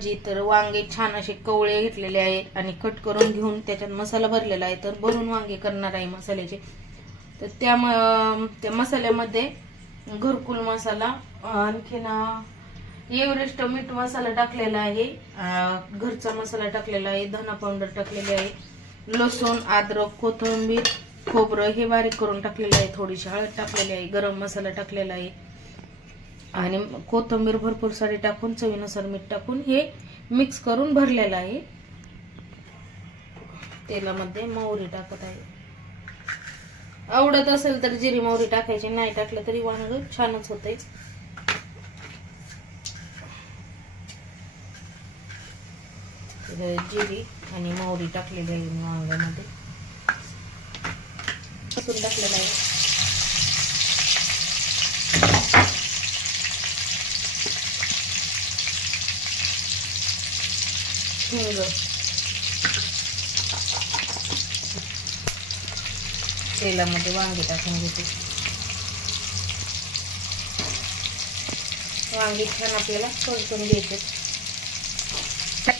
भाजी, तर वांगे छान असे कवळे घेतलेले आहेत आणि कट करून घेऊन त्याच्यात मसाला भरलेला आहे. तर भरून वांगे करणार आहे मसाल्याचे. तर त्या मसाल्यामध्ये घरकुल मसाला, आणखीन एव्हरेस्ट मीठ मसाला टाकलेला आहे, घरचा मसाला टाकलेला आहे, धना पावडर टाकलेले आहे, लसूण, अद्रक, कोथिंबीर, खोबरं हे बारीक करून टाकलेलं आहे, थोडीशी हळद टाकलेली आहे, गरम मसाला टाकलेला आहे आणि कोथिंबीर भरपूर सारी टाकून चवीनुसार मीठ टाकून हे मिक्स करून भरलेलं आहे. तेलामध्ये मोहरी टाकत आहे. आवडत असेल तर जिरी मोहरी टाकायची, नाही टाकलं तरी वांग छानच होते. जिरी आणि मोहरी टाकलेली आहे वांग्यामध्ये, लसूण टाकलेला आहे, हिंग, तेलामध्ये वांगे टाकून घेते. वांगे छान आपल्याला परतून घ्यायचे.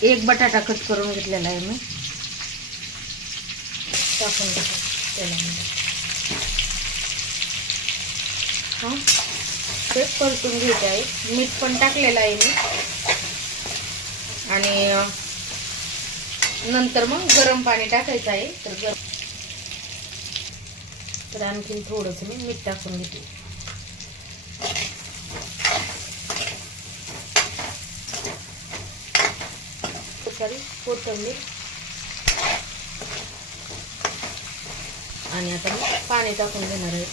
एक बटाटा कट करून घेतलेला आहे मी, टाकून घेते तेलामध्ये. ते परतून घ्यायचे आहे. मीठ पण टाकलेलं आहे मी आणि नंतर मग गरम पाणी टाकायचं आहे. तर आणखीन थोडंसं मी मीठ टाकून घेते. कोथिंबीर आणि आता मी पाणी टाकून घेणार आहे.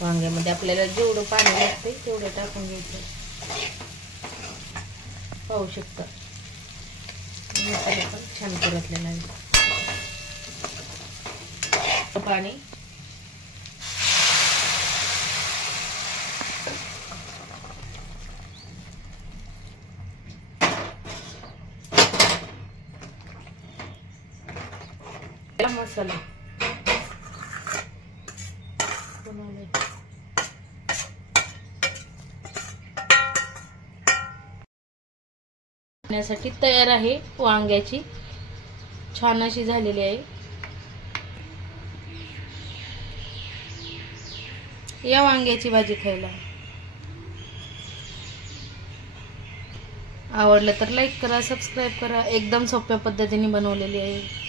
वांग्यामध्ये आपल्याला जेवढं पाणी लागते तेवढं टाकून घ्यायचं. पाहू शकता मसाला पण छान परतलेला आहे. पाणी मसाला साठी तयार आहे. वांग्याची छान अशी झालेली आहे. या वांग्याची भाजी खायला. आवडलं तर लाईक करा, सबस्क्राईब करा. एकदम सोप्या पद्धतीने बनवलेली आहे.